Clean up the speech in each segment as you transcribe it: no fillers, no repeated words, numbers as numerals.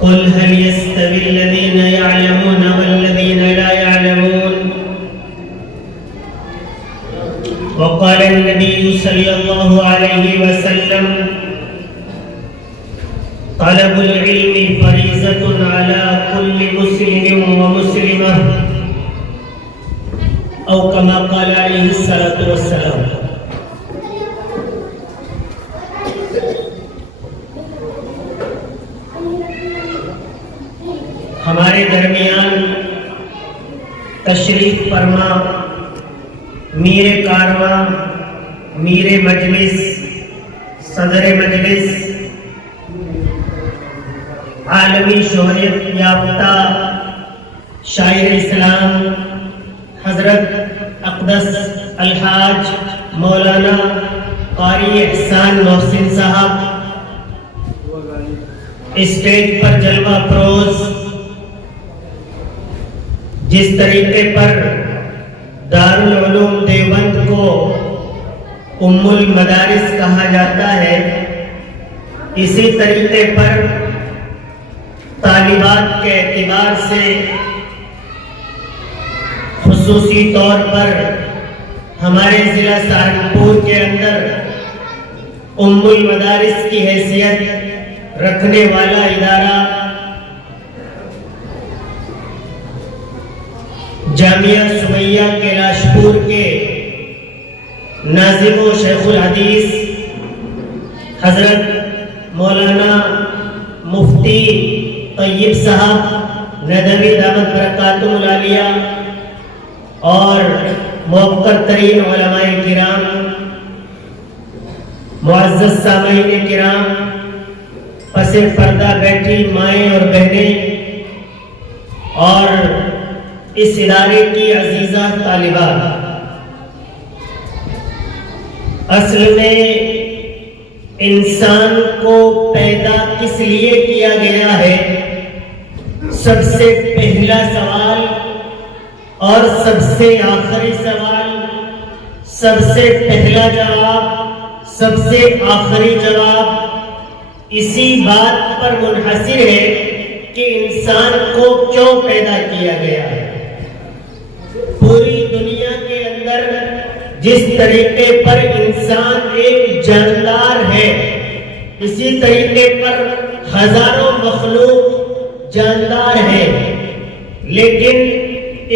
قل هل يستوي الذين يعلمون والذين لا يعلمون وقال النبي صلى الله عليه وسلم طلب العلم فريضة على كل مسلم ومسلمة أو كما قال عليه الصلاة والسلام. ہمارے درمیان تشریف فرما میر کارواں، میر مجلس، صدر مجلس، عالمی شہرت یافتہ شاعر اسلام حضرت اقدس الحاج مولانا قاری احسان محسن صاحب، اسٹیج پر جلوہ فروز، جس طریقے پر دارالعلوم دیوبند کو ام المدارس کہا جاتا ہے، اسی طریقے پر طالبات کے اعتبار سے خصوصی طور پر ہمارے ضلع سہارنپور کے اندر ام المدارس کی حیثیت رکھنے والا ادارہ جامعہ سمیہ کیلاشپور کے ناظم و شیخ الحدیث حضرت مولانا مفتی طیب صاحب ندوی دامت برکاتہ العالیہ اور موقر ترین علماء کرام، معزز سامعین کرام، پس پردہ بیٹھی مائیں اور بہنیں اور اس ادارے کی عزیزہ طالبات، اصل میں انسان کو پیدا کس لیے کیا گیا ہے؟ سب سے پہلا سوال اور سب سے آخری سوال، سب سے پہلا جواب، سب سے آخری جواب اسی بات پر منحصر ہے کہ انسان کو کیوں پیدا کیا گیا ہے۔ پوری دنیا کے اندر جس طریقے پر انسان ایک جاندار ہے، اسی طریقے پر ہزاروں مخلوق جاندار ہے، لیکن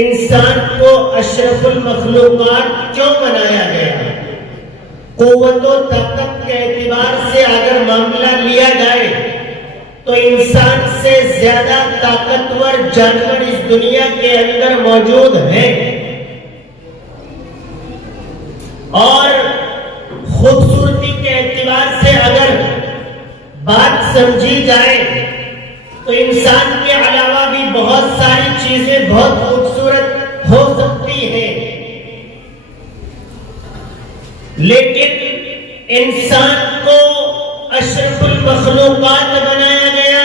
انسان کو اشرف المخلوقات کیوں بنایا گیا؟ قوت و طاقت کے اعتبار سے اگر معاملہ لیا جائے تو انسان سے زیادہ طاقتور جانور اس دنیا کے اندر موجود ہیں، اور خوبصورتی کے اعتبار سے اگر بات سمجھی جائے تو انسان کے علاوہ بھی بہت ساری چیزیں بہت خوبصورت ہو سکتی ہیں، لیکن انسان کو اشرف المخلوقات بنایا گیا۔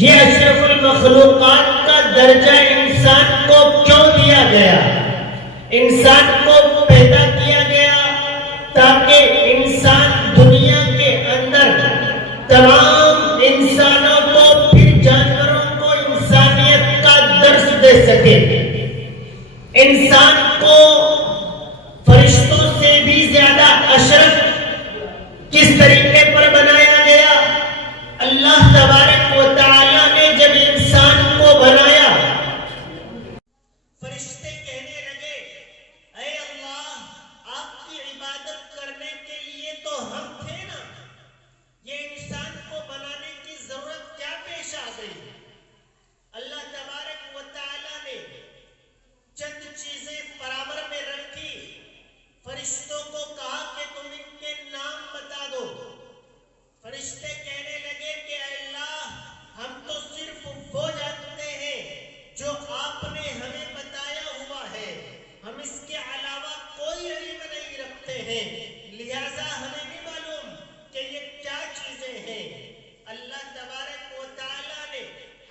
یہ اشرف المخلوقات کا درجہ انسان کو کیوں دیا گیا؟ انسان کو پیدا کیا گیا تاکہ انسان دنیا کے اندر تمام انسانوں کو، پھر جانوروں کو انسانیت کا درس دے سکے۔ انسان کو فرشتوں سے بھی زیادہ اشرف کس طریقے پر بنایا گیا؟ اللہ تبارک و تعالی نے جب انسان کو بنایا، فرشتے کہنے لگے اے اللہ، آپ کی عبادت کرنے کے لیے تو ہم تھے نا، یہ انسان کو بنانے کی ضرورت کیا پیش آ گئی؟ اللہ تبارک و تعالی نے چند چیزیں برابر میں رکھی، فرشتوں کو کہا کہ تم ان کے نام بتا دو۔ فرشتے کہنے لگے کہ اے اللہ، ہم تو صرف وہ جانتے ہیں جو آپ نے ہمیں بتایا ہوا ہے، ہم اس کے علاوہ کوئی علم نہیں رکھتے ہیں، لہذا ہمیں نہیں معلوم کہ یہ کیا چیزیں ہیں۔ اللہ تبارک و تعالی نے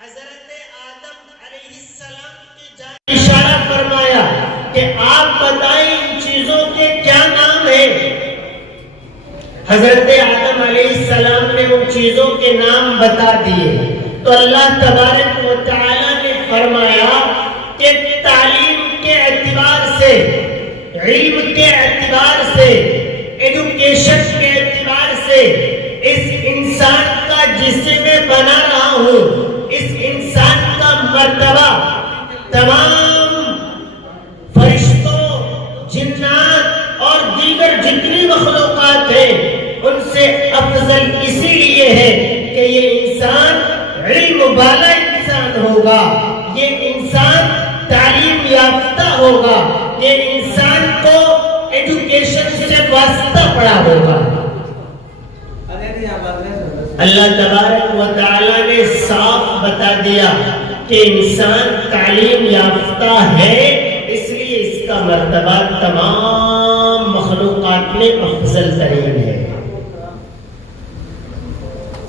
حضرت آدم علیہ السلام کی جانب اشارہ فرمایا کہ آپ بتائیں ان چیزوں کے کیا نام ہیں۔ حضرت آدم علیہ السلام نے ان چیزوں کے نام بتا دیے۔ تو اللہ تبارک و تعالی نے فرمایا کہ تعلیم کے اعتبار سے، علم کے اعتبار سے، ایڈوکیشن کے اعتبار سے اس انسان کا جسے میں بنا رہا ہوں، اس انسان کا مرتبہ تمام فرشتوں، جنات اور دیگر جتنی مخلوقات ہیں ان سے افضل اسی لیے ہے کہ یہ انسان علم والا انسان ہوگا، یہ انسان تعلیم یافتہ ہوگا، یہ انسان کو ایڈوکیشن سے واسطہ پڑا ہوگا۔ اللہ تبارک و تعالی نے صاف بتا دیا کہ انسان تعلیم یافتہ ہے، اس لیے اس کا مرتبہ تمام مخلوقات میں افضل ترین ہے۔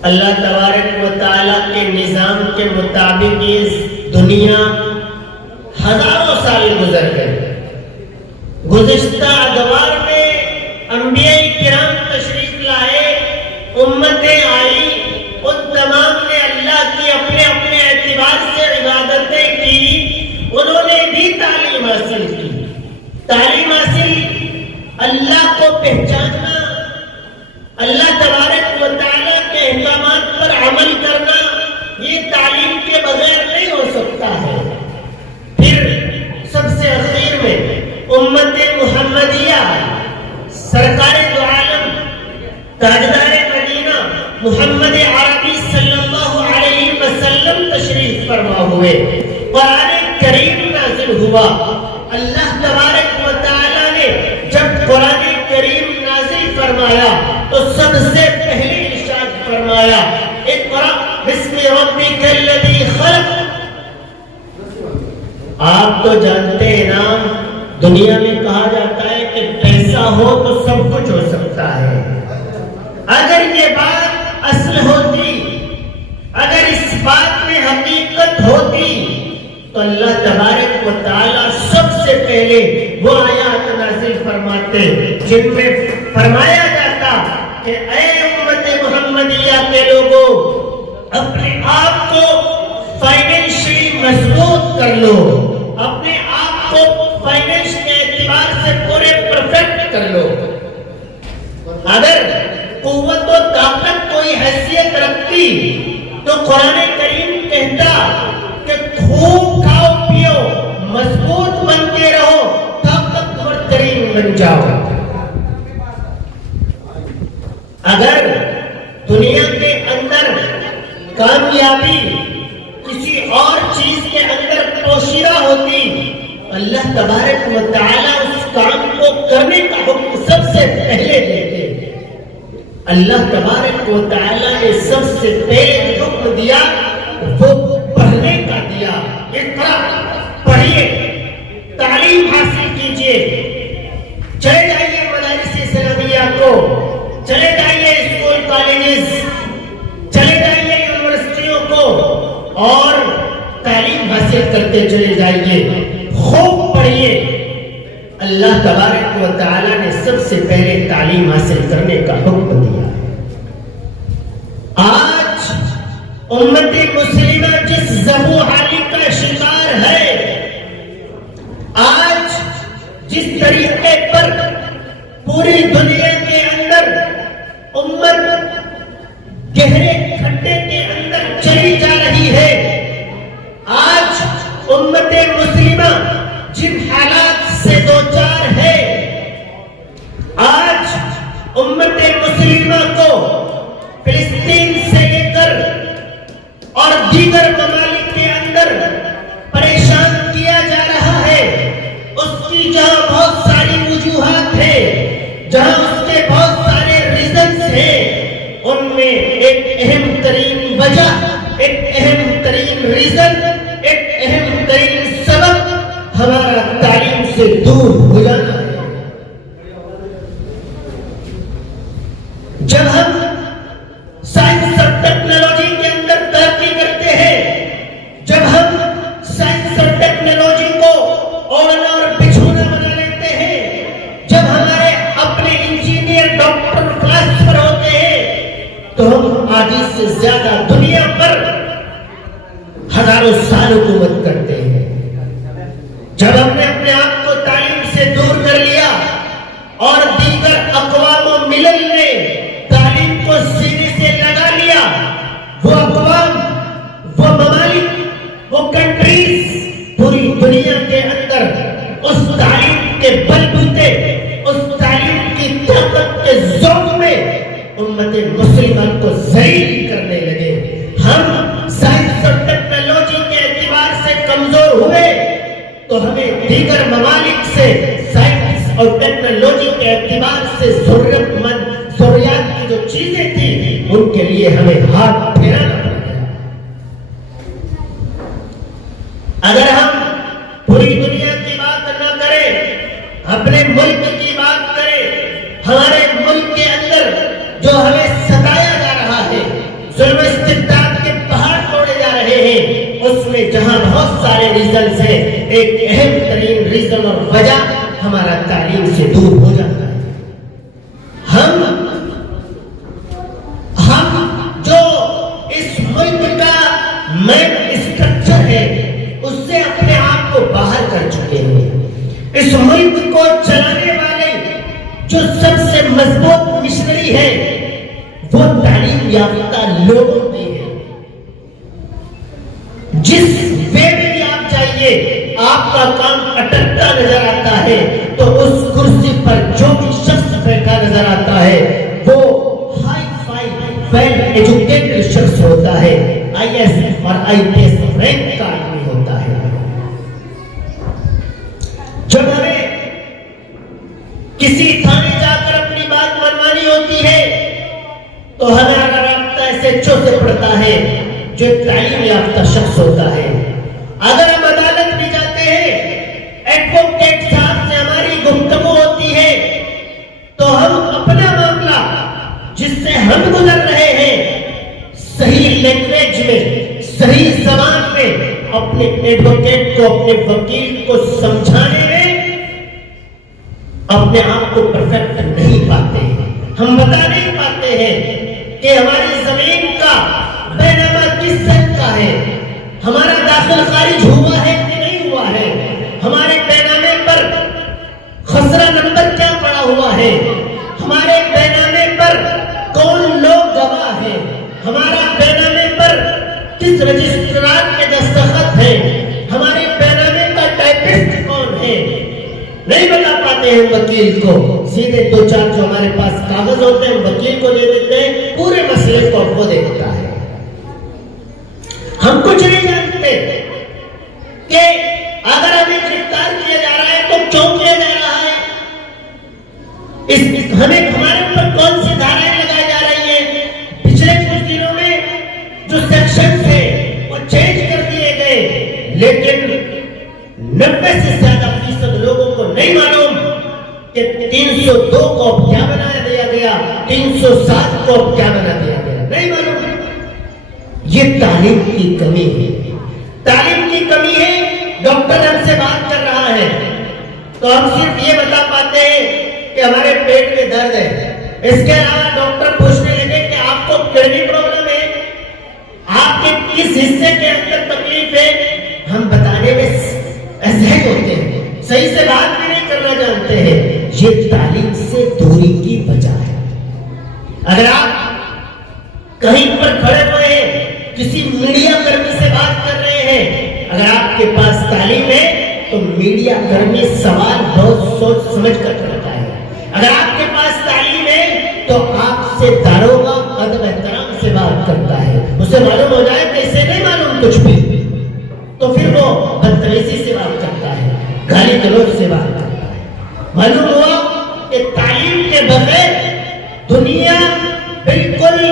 اللہ تبارک و تعالی کے نظام کے مطابق اس دنیا ہزاروں سال گزر گئے۔ گزشتہ ادوار میں انبیاء کرام تشریف لائے، امتیں آئی، ان تمام نے اللہ کی اپنے اپنے اعتبار سے عبادتیں کی، انہوں نے بھی تعلیم حاصل کی۔ تعلیم حاصل اللہ کو پہچاننا، اللہ تبارک و تعالیٰ کے احکامات پر عمل کرنا، یہ تعلیم کے بغیر نہیں ہو سکتا ہے۔ پھر سب سے اخیر میں امت محمدیہ، سرکار دو عالم، تاجدار مدینہ محمد عربی صلی اللہ علیہ وسلم تشریف فرما ہوئے، قرآن کریم نازل ہوا۔ اللہ تبارک و تعالیٰ نے جب قرآن کریم نازل فرمایا تو سب سے پہلے ارشاد فرمایا اقرأ بسم ربک الذی خلق۔ آپ تو جانتے ہیں نا، دنیا میں کہا جاتا ہے کہ پیسہ ہو تو سب کچھ ہو سکتا ہے۔ اگر یہ بات اصل ہوتی، اگر اس بات میں حقیقت ہوتی تو اللہ تبارک و تعالیٰ سب سے پہلے وہ آیات نازل فرماتے جن میں فرمایا جاتا کہ اے امت محمدیہ کے لوگوں، اپنے آپ کو فائنینشلی مضبوط کر لو، اپنے آپ کو فائنینس کے اعتبار سے پورے پرفیکٹ کر لو۔ اگر قوت و طاقت کوئی حیثیت رکھتی تو قرآن کریم کہتا کہ خوب کھاؤ پیو، مضبوط بنتے رہو، طاقتور ترین بن جاؤ۔ اگر دنیا کے اندر کامیابی کسی اور چیز کے اندر پوشیدہ ہوتی، اللہ تبارک و تعالیٰ اس کام کو کرنے کا حکم سب سے پہلے دیتے۔ اللہ تبارک و تعالیٰ نے سب سے پہلے جو حکم دیا وہ پڑھنے کا دیا۔ اقرأ، پڑھیے، تعلیم حاصل کیجیے، چلے جائیے مدارس اسلامیہ کو، چلے جائیے اسکول کالجز، چلے جائیے یونیورسٹیوں کو اور تعلیم حاصل کرتے چلے جائیے، خوب پڑھیے۔ اللہ تبارک و تعالیٰ نے سب سے پہلے تعلیم حاصل کرنے کا حکم دیا۔ آج امت مسلمہ جس ذبوحالی کا شکار ہے، آج جس طریقے پر پوری دنیا کے اندر امت گہرے کھڈے کے اندر چلی جا رہی ہے، آج امت مسلمہ جن حالات سے دوچار ہے، آج امت مسلمہ کو فلسطین سے لے کر اور دیگر ممالک کے اندر پریشان کیا جا رہا ہے، اس کی جہاں بہت ساری وجوہات ہیں، جہاں اس کے بہت سارے ریزنز ہیں، ان میں ایک اہم ترین وجہ، ایک اہم ترین ریزن، ایک اہم ترین سبب ہمارا تعلیم سے دور ہو جانا ہے۔ جب ہم سائنس اور ٹیکنالوجی کے اندر ترقی کرتے ہیں، جب ہم سائنس اور ٹیکنالوجی کو اوڑھنا اور بچھونا بنا لیتے ہیں، جب ہمارے اپنے انجینئر ڈاکٹر کلاس پر ہوتے ہیں، تو ہم آدھی سے زیادہ دنیا پر ہزاروں سال حکومت کرتے ہیں. جب ہم نے اپنے آپ کو تعلیم سے دور کر لیا اور دیگر اقوام و ملل نے تعلیم کو سینے سے لگا لیا، وہ اقوام، وہ ممالک، وہ کنٹریز پوری دنیا کے اندر اس تعلیم کے بلبوتے، اس تعلیم کی طاقت کے ذوق میں امت مسلمان کو ذلیل کرنے لگے. ہم سائنس اور ٹیکنالوجی کے اعتبار سے کمزور ہوئے تو ہمیں دیگر ممالک سے سائنس اور ٹیکنالوجی کے اعتبار سے ضروریات کی جو چیزیں تھیں ان کے لیے ہمیں ہاتھ پھیرانا پڑ گیا. اگر ہم پوری دنیا کی بات نہ کریں، اپنے ملک کی بات کریں، ہمارے ملک کے اندر جو ہمیں ستایا جا رہا ہے، ظلم و استبداد کے پہاڑ توڑے جا رہے ہیں، اس میں جہاں بہت سارے ریزنز ہیں، ایک اہم ترین ریزن اور وجہ ہمارا تعلیم سے دور ہو جاتا ہے. ہم جو اس ملک کا مین اسٹرکچر ہے اس سے اپنے آپ کو باہر کر چکے ہیں. اس ملک کو چلانے والے جو سب سے مضبوط مشنری ہے وہ تعلیم یافتہ لوگوں کی ہے. جس وے میں بھی آپ جائیے آپ کا کام اٹکتا نظر آتا ہے تو اس کرسی پر جو بھی شخص بیٹھا نظر آتا ہے وہ ہائی فائی ویل ایجوکیٹڈ شخص ہوتا ہے، آئی ایس اور آئی پی ایس رینک کا آدمی ہوتا ہے. جب ہمیں کسی تھانے جا کر اپنی بات منوانی ہوتی ہے تو ہمارا رابطہ ایسے ایچ او سے پڑتا ہے جو تعلیم یافتہ شخص ہوتا ہے. اگر ہم عدالت بھی جاتے ہیں، ایڈوکیٹ صاحب سے ہماری گفتگو ہوتی ہے تو ہم اپنا معاملہ جس سے ہم گزر رہے ہیں صحیح لینگویج میں، صحیح زبان میں اپنے ایڈوکیٹ کو، اپنے وکیل کو سمجھانے میں اپنے آپ کو پرفیکٹ نہیں پاتے ہیں. ہم بتا نہیں پاتے ہیں کہ ہماری زمین کا بینامہ کس سن کا ہے، ہمارا داخل خارج ہوا ہے کہ نہیں ہوا ہے، ہمارے بینامے پر خسرہ نمبر کیا پڑا ہوا ہے، ہمارے بینامے پر کون لوگ گواہ ہیں، ہمارا بینامے پر کس رجسٹرار کے دستخط ہیں، ہمارے بینامے کا ٹائپسٹ کون ہے، نہیں بتا پاتے ہیں. وکیل کو سیدھے دو چار جو ہمارے پاس کاغذ ہوتے ہیں وکیل کو دے دیتے ہیں، پورے مسئلے کو وہ دیکھتا ہے. ہم کچھ نہیں جانتے کہ اگر ہمیں گرفتار کیا جا رہا ہے تو کیوں کیا جا رہا ہے، ہمیں ہمارے اوپر کون سی دھارائیں لگائی جا رہی ہیں. پچھلے کچھ دنوں میں جو سیکشن تھے وہ چینج کر دیے گئے، لیکن 90 سے زیادہ فیصد لوگوں کو نہیں معلوم کہ 302 کو اب کیا بنا دیا گیا، 307 کو اب کیا بنا دیا گیا، نہیں معلوم. یہ تعلیم کی کمی ہے، تعلیم کی کمی ہے. ڈاکٹر ہم سے بات کر رہا ہے تو ہم صرف یہ بتا پاتے ہیں کہ ہمارے پیٹ میں درد ہے. اس کے علاوہ ڈاکٹر پوچھنے لگے کہ آپ کو کڈنی پرابلم ہے، آپ کے کس حصے کے اندر تکلیف ہے، ہم بتانے میں اسہج ہوتے ہیں، صحیح سے بات بھی نہیں کرنا جانتے ہیں. یہ تعلیم سے دوری کی وجہ ہے. اگر آپ کہیں پر کھڑے ہوئے ہیں، کسی میڈیا کرمی سے بات کر رہے ہیں، اگر آپ کے پاس تعلیم ہے تو میڈیا کرمی سوال بہت سوچ سمجھ کر کرتا ہے. اگر آپ کے پاس تعلیم ہے تو آپ سے داروغہ ادب احترام سے بات کرتا ہے. اسے معلوم ہو جائے کہ اسے نہیں معلوم کچھ بھی تو پھر وہ بدتمیزی سے بات کرتا ہے، گالی گلوچ سے بات کرتا ہے. معلوم ہوا کہ تعلیم کے بغیر دنیا بالکل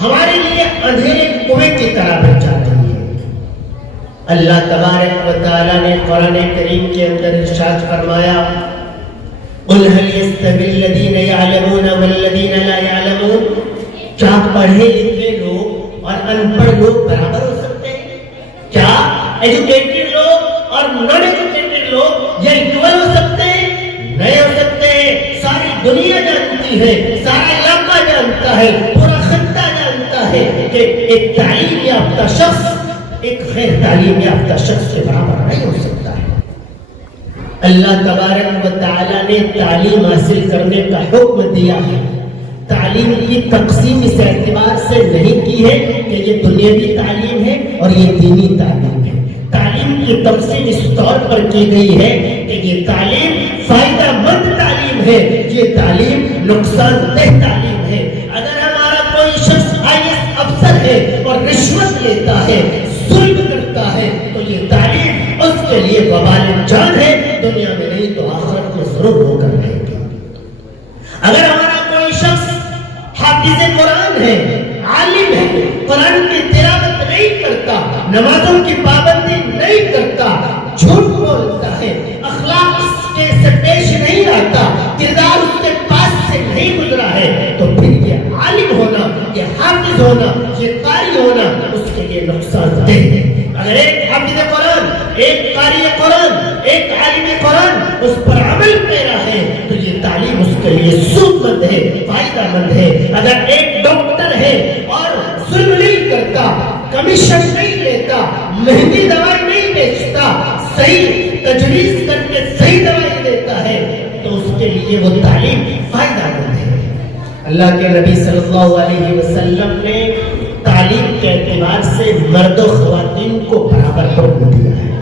ہمارے لیے اندھیرے کنویں کی طرح بن جاتی ہے. اللہ تبارک و تعالیٰ نے قرآن کریم کے اندر ارشاد فرمایا، قُلْ هَلْ يَسْتَوِي الَّذِينَ يَعْلَمُونَ وَالَّذِينَ لَا يَعْلَمُونَ، کیا پڑھے لکھے لوگ اور ان پڑھ لوگ برابر ہو سکتے ہیں؟ کیا ایجوکیٹڈ لوگ اور نان ایجوکیٹڈ لوگ یہ اکول ہو سکتے ہیں؟ نہیں ہو سکتے. ساری دنیا جانتی ہے، سارا علاقہ جانتا ہے، پورا خطہ جانتا ہے کہ ایک تعلیم یافتہ شخص، ایک غیر تعلیم یافتہ شخص کے برابر نہیں ہو سکتا ہے۔ اللہ تبارک و تعالیٰ نے تعلیم حاصل کرنے کا حکم دیا ہے۔ تعلیم کی تقسیم اس اعتبار سے نہیں کی ہے کہ یہ دنیاوی تعلیم ہے اور یہ دینی تعلیم ہے۔ تعلیم کی تقسیم اس طور پر کی گئی ہے کہ یہ تعلیم فائدہ مند تعلیم ہے، یہ تعلیم نقصان دہ تعلیم ہے۔ اگر ہمارا کوئی شخص IAS افسر ہے اور رشوت لیتا ہے، ظلم کرتا ہے، تو یہ تعلیم اس کے لیے وبال جان ہے، دنیا میں نہیں تو آخرت میں ضرور ہو کر رہے گی۔ اگر ہمارا کوئی شخص حافظ قرآن ہے، عالم ہے، قرآن کی تلاوت نہیں کرتا، نمازوں کی پابندی نہیں کرتا، جھوٹ بولتا ہے، اخلاق کے سے پیش نہیں آتا، کردار اس کے پاس سے نہیں گزرا ہے، تو پھر یہ عالم ہونا، یہ حافظ ہونا، یہ قاری ہونا اس کے لیے نقصان دہ ہے۔ اگر ایک حافظ قرآن، ایک قاری قرآن، ایک عالم قرآن اس پر عمل پیرا ہے تو یہ تعلیم اس کے لیے سود مند ہے، فائدہ مند ہے۔ اگر ایک ڈاکٹر ہے اور ظلم نہیں کرتا، کمیشن نہیں لیتا، مہنگی دوائی نہیں بیچتا، صحیح تجویز کر کے صحیح دوائی دیتا ہے تو اس کے لیے وہ تعلیم فائدہ مند ہے۔ اللہ کے نبی صلی اللہ علیہ وسلم نے تعلیم کے اعتبار سے مرد و خواتین کو برابر حکم دیا ہے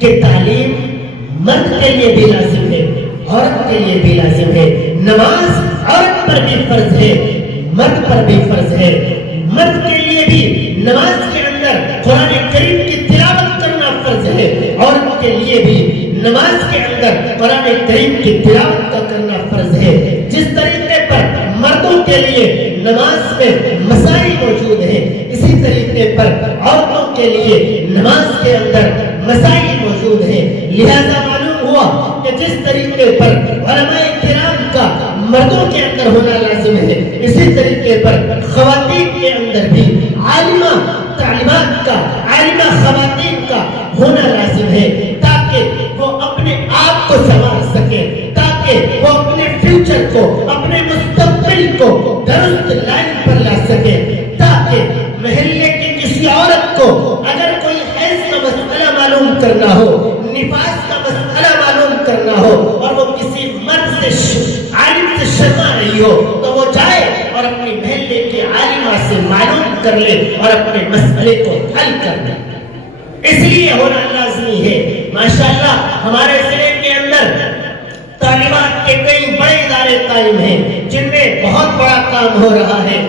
کہ تعلیم مرد کے لیے بھی لازم ہے، عورت کے لیے بھی لازم ہے۔ نماز عورت پر بھی فرض ہے، مرد پر بھی فرض ہے۔ مرد کے لیے بھی نماز کے اندر قرآن کریم کی تلاوت کرنا فرض ہے، عورت کے لیے بھی نماز کے اندر قرآن کریم کی تلاوت کا کرنا فرض ہے۔ جس طریقے پر مردوں کے لیے نماز میں مسائل موجود ہیں، اسی طریقے پر عورتوں کے لیے نماز کے اندر مسائل موجود ہیں۔ لہذا معلوم ہوا کہ جس طریقے پر علماء کرام کا مردوں کے اندر ہونا لازم ہے، اسی طریقے پر خواتین کے اندر بھی عالمہ تعلیمات کا، عالمہ خواتین کا ہونا لازم ہے، تاکہ وہ اپنے آپ کو سنوار سکے، تاکہ وہ اپنے فیوچر کو، اپنے مستقبل کو درست لائن پر لا سکے، تاکہ محلے کی کسی عورت کو اگر کوئی حیض کا مسئلہ معلوم کرنا ہو، نفاس کا مسئلہ معلوم کرنا ہو اور وہ کسی مرد سے عالم سے شرما رہی ہو تو وہ جائے اور اپنی محلے کے عالمہ سے معلوم کر لے اور اپنے مسئلے کو حل کر دے۔ اس لیے ہونا لازمی ہے۔ ماشاءاللہ ہمارے ضلع کے اندر تعلیمات کے کئی بڑے ادارے قائم ہیں جن میں بہت بڑا کام ہو رہا ہے۔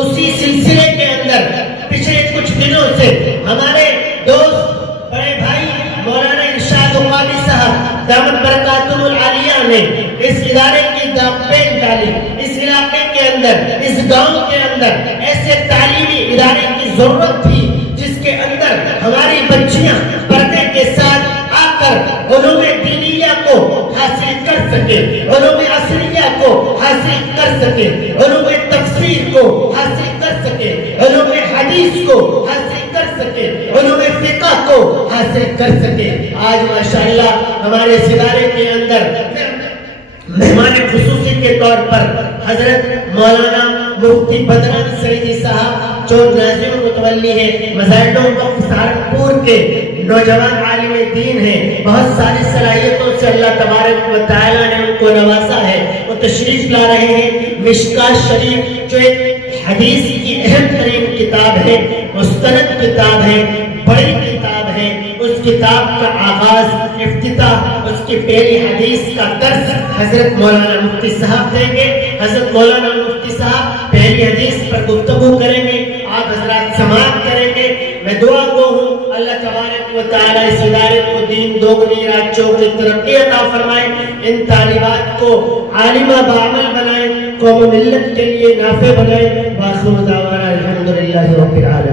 اسی سلسلے کے اندر پچھلے کچھ دنوں سے ہمارے دوست بڑے بھائی مولانا ارشاد قادری صاحب دامت برکاتہ العالیہ نے اس ادارے کی دامپین ڈالی۔ اس علاقے کے اندر، اس گاؤں کے اندر ایسے تعلیمی ادارے کی ضرورت تھی جس کے اندر ہماری بچیاں پردے کے ساتھ آ کر علوم دینیہ کو حاصل کر سکے، علوم عصریہ کو حاصل کر سکے، علوم تفسیر کو حاصل کر سکے، علوم حدیث کو حاصل کر سکے، علوم فقہ کو حاصل کر سکے۔ آج ماشاءاللہ ہمارے ادارے کے اندر مہمان خصوصی کے طور پر حضرت مولانا مفتی بدران سعیدی صاحب جو ناظم متولی ہے مزارڈوں سہارنپور کے نوجوان عالم دین ہیں، بہت ساری صلاحیتوں سے اللہ تبارک و تعالیٰ نے ان کو نوازا ہے، وہ تشریف لا رہے ہیں۔ مشکاۃ شریف جو ایک حدیث کی اہم ترین کتاب ہے، مستند کتاب ہے، بڑی کتاب ہے، اس کتاب کا آغاز، افتتاح، اس کی پہلی حدیث کا درس حضرت مولانا مفتی صاحب دیں گے۔ حضرت مولانا مفتی صاحب پہلی حدیث پر گفتگو کریں گے، آپ حضرات سماعت کریں گے۔ میں دعا گو ہوں اللہ تبارک و تعالیٰ اس ادارے کو دین دوگنی رات چوگنی ترقی عطا فرمائے، ان تعلیمات کو عالمہ بعمل بنائے، قوم و ملت کے لیے نافع بنائے۔ وآخر دعوانا الحمدللہ رب العالمین۔